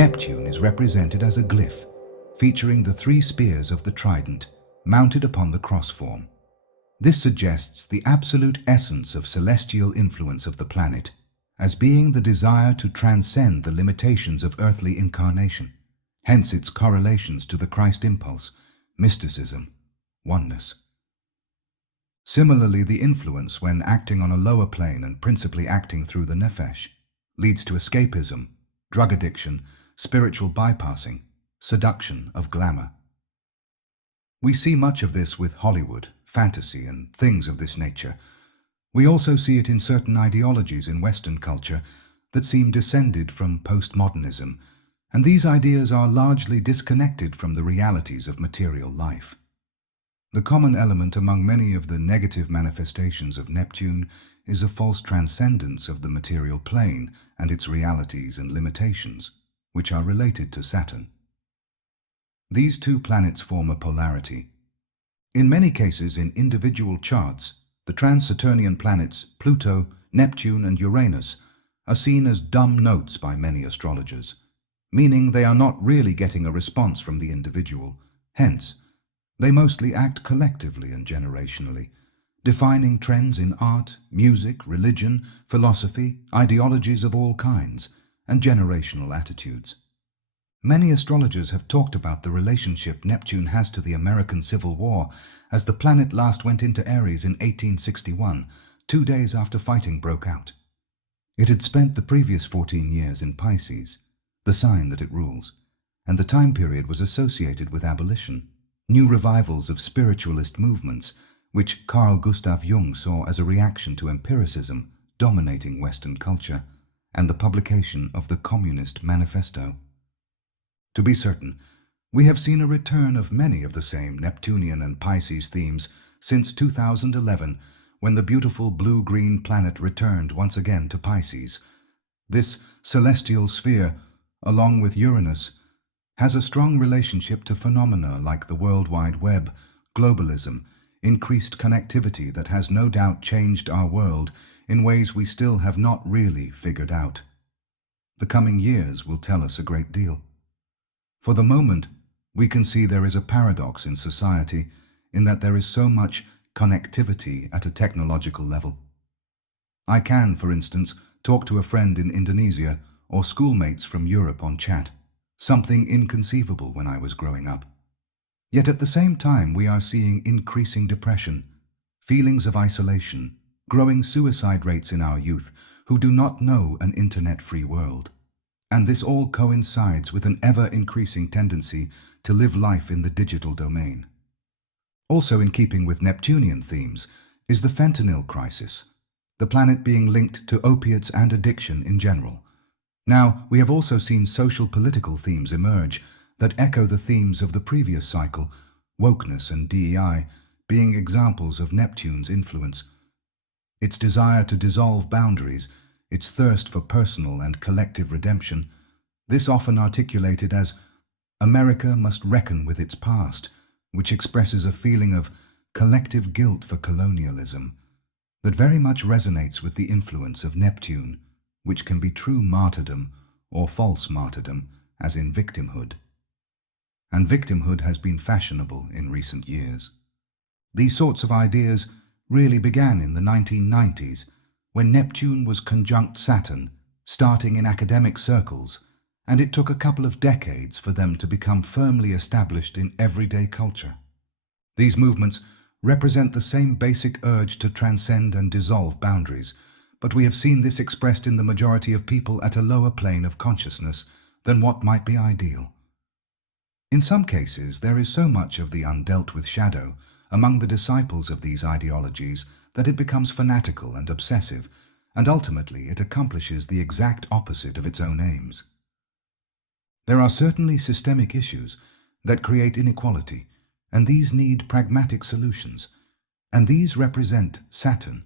Neptune is represented as a glyph, featuring the three spears of the trident mounted upon the cross form. This suggests the absolute essence of celestial influence of the planet, as being the desire to transcend the limitations of earthly incarnation, hence its correlations to the Christ impulse, mysticism, oneness. Similarly, the influence when acting on a lower plane and principally acting through the nefesh leads to escapism, drug addiction, spiritual bypassing, seduction of glamour. We see much of this with Hollywood, fantasy, and things of this nature. We also see it in certain ideologies in Western culture that seem descended from postmodernism, and these ideas are largely disconnected from the realities of material life. The common element among many of the negative manifestations of Neptune is a false transcendence of the material plane and its realities and limitations, which are related to Saturn. These two planets form a polarity. In many cases in individual charts, the trans-Saturnian planets Pluto, Neptune, and Uranus are seen as dumb notes by many astrologers, meaning they are not really getting a response from the individual. Hence, they mostly act collectively and generationally, defining trends in art, music, religion, philosophy, ideologies of all kinds, and generational attitudes. Many astrologers have talked about the relationship Neptune has to the American Civil War, as the planet last went into Aries in 1861, 2 days after fighting broke out. It had spent the previous 14 years in Pisces, the sign that it rules, and the time period was associated with abolition, new revivals of spiritualist movements, which Carl Gustav Jung saw as a reaction to empiricism dominating Western culture, and the publication of the Communist Manifesto. To be certain, we have seen a return of many of the same Neptunian and Pisces themes since 2011, when the beautiful blue-green planet returned once again to Pisces. This celestial sphere, along with Uranus, has a strong relationship to phenomena like the World Wide Web, globalism, increased connectivity that has no doubt changed our world in ways we still have not really figured out. The coming years will tell us a great deal. For the moment, we can see there is a paradox in society in that there is so much connectivity at a technological level. I can, for instance, talk to a friend in Indonesia or schoolmates from Europe on chat, something inconceivable when I was growing up. Yet at the same time, we are seeing increasing depression, feelings of isolation, growing suicide rates in our youth who do not know an internet-free world. And this all coincides with an ever-increasing tendency to live life in the digital domain. Also in keeping with Neptunian themes is the fentanyl crisis, the planet being linked to opiates and addiction in general. Now, we have also seen social-political themes emerge that echo the themes of the previous cycle, wokeness and DEI being examples of Neptune's influence. Its desire to dissolve boundaries, its thirst for personal and collective redemption, this often articulated as America must reckon with its past, which expresses a feeling of collective guilt for colonialism that very much resonates with the influence of Neptune, which can be true martyrdom or false martyrdom, as in victimhood. And victimhood has been fashionable in recent years. These sorts of ideas really began in the 1990s, when Neptune was conjunct Saturn, starting in academic circles, and it took a couple of decades for them to become firmly established in everyday culture. These movements represent the same basic urge to transcend and dissolve boundaries, but we have seen this expressed in the majority of people at a lower plane of consciousness than what might be ideal. In some cases, there is so much of the undealt with shadow among the disciples of these ideologies that it becomes fanatical and obsessive, and ultimately it accomplishes the exact opposite of its own aims. There are certainly systemic issues that create inequality, and these need pragmatic solutions, and these represent Saturn,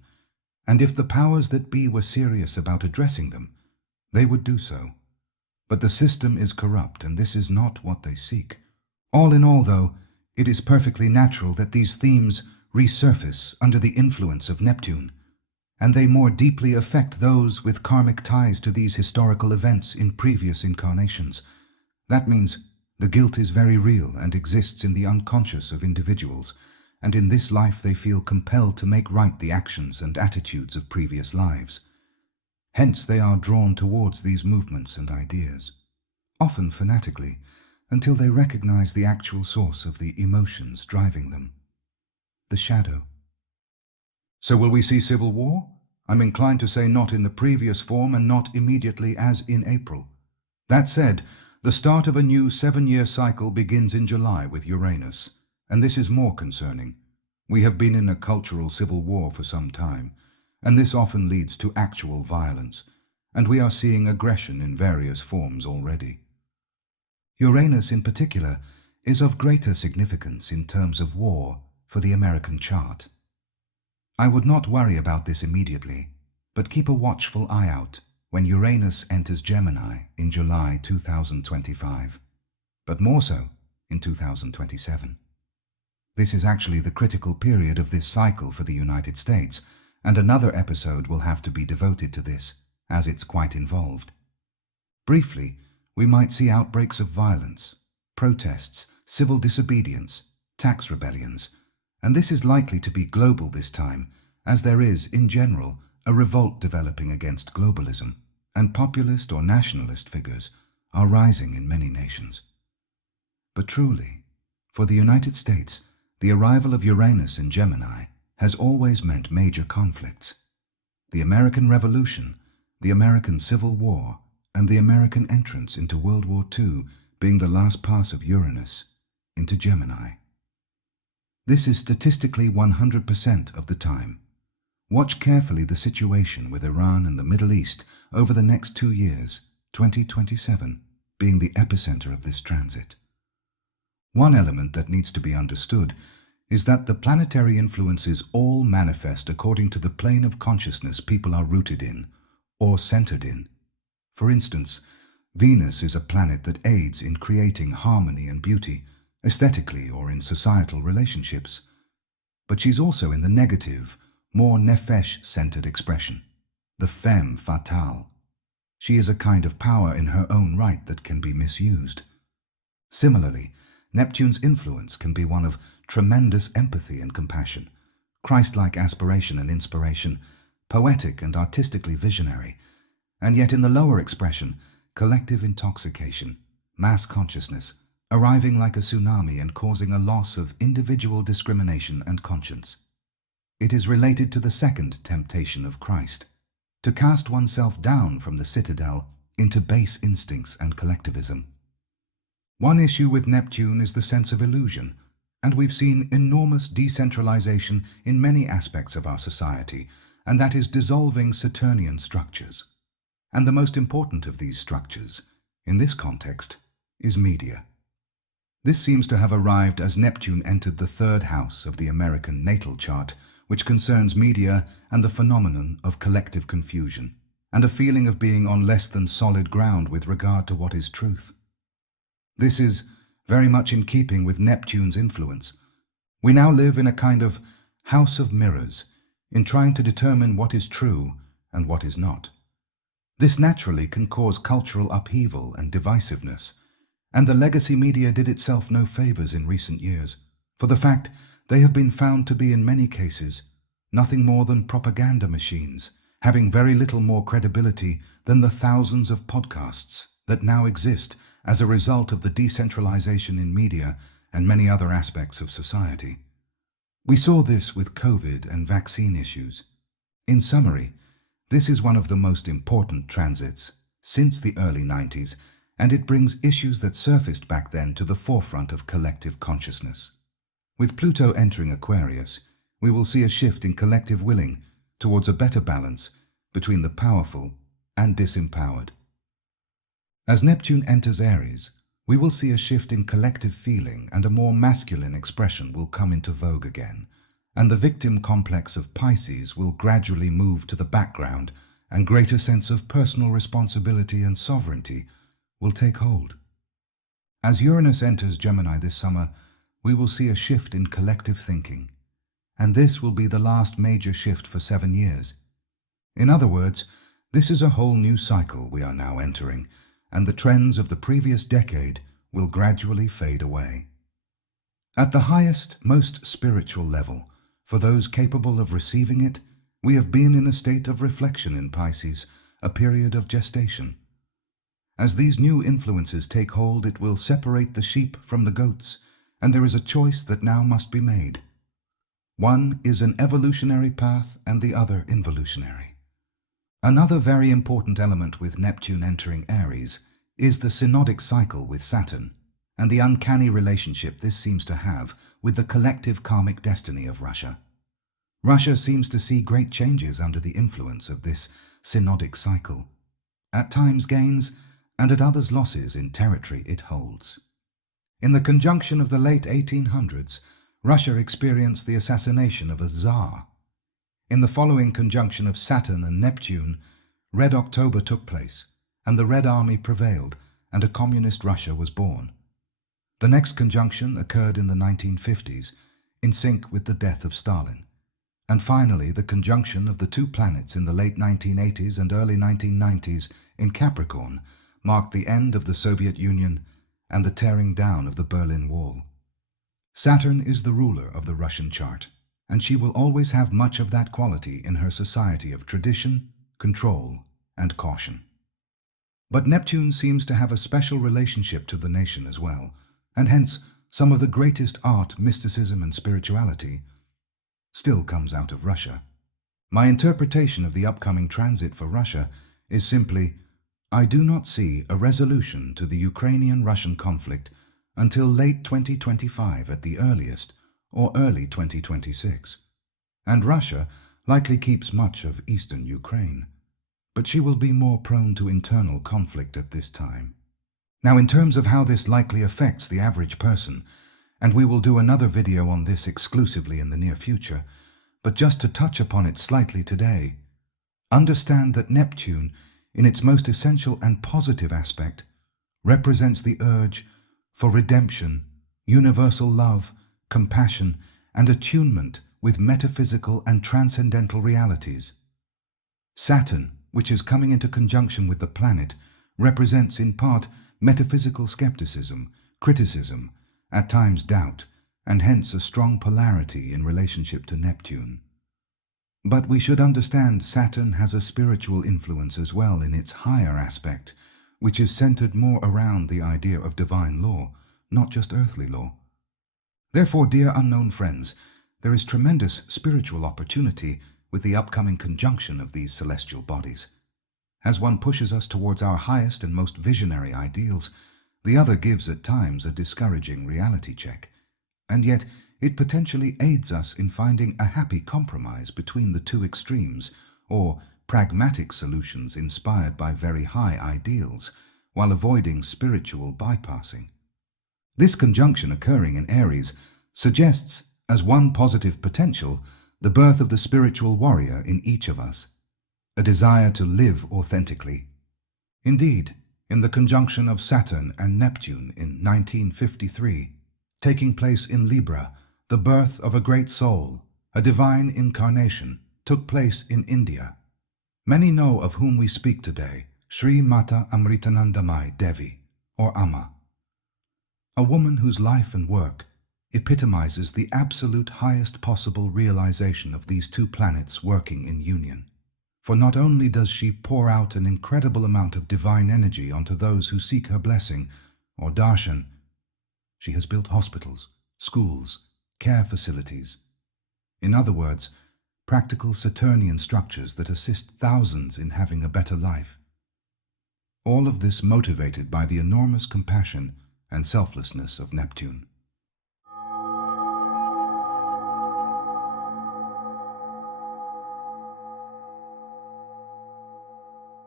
and if the powers that be were serious about addressing them, they would do so. But the system is corrupt, and this is not what they seek. All in all, though, it is perfectly natural that these themes resurface under the influence of Neptune, and they more deeply affect those with karmic ties to these historical events in previous incarnations, That means the guilt is very real and exists in the unconscious of individuals, and in this life they feel compelled to make right the actions and attitudes of previous lives. Hence they are drawn towards these movements and ideas, often fanatically, until they recognize the actual source of the emotions driving them. The shadow. So will we see civil war? I'm inclined to say not in the previous form and not immediately as in April. That said, the start of a new 7-year cycle begins in July with Uranus, and this is more concerning. We have been in a cultural civil war for some time, and this often leads to actual violence, and we are seeing aggression in various forms already. Uranus in particular is of greater significance in terms of war for the American chart. I would not worry about this immediately, but keep a watchful eye out when Uranus enters Gemini in July 2025, but more so in 2027. This is actually the critical period of this cycle for the United States, and another episode will have to be devoted to this, as it's quite involved. Briefly, we might see outbreaks of violence, protests, civil disobedience, tax rebellions, and this is likely to be global this time, as there is, in general, a revolt developing against globalism, and populist or nationalist figures are rising in many nations. But truly, for the United States, the arrival of Uranus in Gemini has always meant major conflicts. The American Revolution, the American Civil War, and the American entrance into World War II being the last pass of Uranus into Gemini. This is statistically 100% of the time. Watch carefully the situation with Iran and the Middle East over the next 2 years, 2027 being the epicenter of this transit. One element that needs to be understood is that the planetary influences all manifest according to the plane of consciousness people are rooted in or centered in. For instance, Venus is a planet that aids in creating harmony and beauty, aesthetically or in societal relationships. But she's also in the negative, more nefesh-centered expression, the femme fatale. She is a kind of power in her own right that can be misused. Similarly, Neptune's influence can be one of tremendous empathy and compassion, Christ-like aspiration and inspiration, poetic and artistically visionary, and yet in the lower expression, collective intoxication, mass consciousness, arriving like a tsunami and causing a loss of individual discrimination and conscience. It is related to the second temptation of Christ, to cast oneself down from the citadel into base instincts and collectivism. One issue with Neptune is the sense of illusion, and we've seen enormous decentralization in many aspects of our society, and that is dissolving Saturnian structures. And the most important of these structures, in this context, is media. This seems to have arrived as Neptune entered the 3rd house of the American natal chart, which concerns media and the phenomenon of collective confusion, and a feeling of being on less than solid ground with regard to what is truth. This is very much in keeping with Neptune's influence. We now live in a kind of house of mirrors, in trying to determine what is true and what is not. This naturally can cause cultural upheaval and divisiveness, and the legacy media did itself no favors in recent years, for the fact they have been found to be in many cases nothing more than propaganda machines, having very little more credibility than the thousands of podcasts that now exist as a result of the decentralization in media and many other aspects of society. We saw this with COVID and vaccine issues. In summary, this is one of the most important transits since the early 90s, and it brings issues that surfaced back then to the forefront of collective consciousness. With Pluto entering Aquarius, we will see a shift in collective willing towards a better balance between the powerful and disempowered. As Neptune enters Aries, we will see a shift in collective feeling, and a more masculine expression will come into vogue again, and the victim complex of Pisces will gradually move to the background, and greater sense of personal responsibility and sovereignty will take hold. As Uranus enters Gemini this summer, we will see a shift in collective thinking, and this will be the last major shift for 7 years. In other words, this is a whole new cycle we are now entering, and the trends of the previous decade will gradually fade away. At the highest, most spiritual level, for those capable of receiving it, we have been in a state of reflection in Pisces, a period of gestation. As these new influences take hold, it will separate the sheep from the goats, and there is a choice that now must be made. One is an evolutionary path and the other involutionary. Another very important element with Neptune entering Aries is the synodic cycle with Saturn, and the uncanny relationship this seems to have with the collective karmic destiny of Russia. Russia seems to see great changes under the influence of this synodic cycle, at times gains and at others losses in territory it holds. In the conjunction of the late 1800s, Russia experienced the assassination of a Tsar. In the following conjunction of Saturn and Neptune, Red October took place, and the Red Army prevailed, and a communist Russia was born. The next conjunction occurred in the 1950s, in sync with the death of Stalin. And finally, the conjunction of the two planets in the late 1980s and early 1990s in Capricorn marked the end of the Soviet Union and the tearing down of the Berlin Wall. Saturn is the ruler of the Russian chart, and she will always have much of that quality in her society of tradition, control, and caution. But Neptune seems to have a special relationship to the nation as well, and hence some of the greatest art, mysticism, and spirituality still comes out of Russia. My interpretation of the upcoming transit for Russia is simply, I do not see a resolution to the Ukrainian-Russian conflict until late 2025 at the earliest, or early 2026. And Russia likely keeps much of eastern Ukraine, but she will be more prone to internal conflict at this time. Now, in terms of how this likely affects the average person, and we will do another video on this exclusively in the near future, but just to touch upon it slightly today, understand that Neptune, in its most essential and positive aspect, represents the urge for redemption, universal love, compassion, and attunement with metaphysical and transcendental realities. Saturn, which is coming into conjunction with the planet, represents in part metaphysical skepticism, criticism, at times doubt, and hence a strong polarity in relationship to Neptune. But we should understand Saturn has a spiritual influence as well in its higher aspect, which is centered more around the idea of divine law, not just earthly law. Therefore, dear unknown friends, there is tremendous spiritual opportunity with the upcoming conjunction of these celestial bodies. As one pushes us towards our highest and most visionary ideals, the other gives at times a discouraging reality check, and yet it potentially aids us in finding a happy compromise between the two extremes, or pragmatic solutions inspired by very high ideals, while avoiding spiritual bypassing. This conjunction occurring in Aries suggests, as one positive potential, the birth of the spiritual warrior in each of us, a desire to live authentically. Indeed, in the conjunction of Saturn and Neptune in 1953, taking place in Libra, the birth of a great soul, a divine incarnation, took place in India. Many know of whom we speak today, Sri Mata Amritanandamai Devi, or Amma, a woman whose life and work epitomizes the absolute highest possible realization of these two planets working in union. For not only does she pour out an incredible amount of divine energy onto those who seek her blessing, or darshan, she has built hospitals, schools, care facilities. In other words, practical Saturnian structures that assist thousands in having a better life. All of this motivated by the enormous compassion and selflessness of Neptune.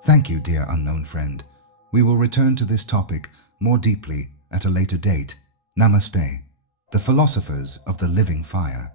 Thank you, dear unknown friend. We will return to this topic more deeply at a later date. Namaste, the philosophers of the living fire.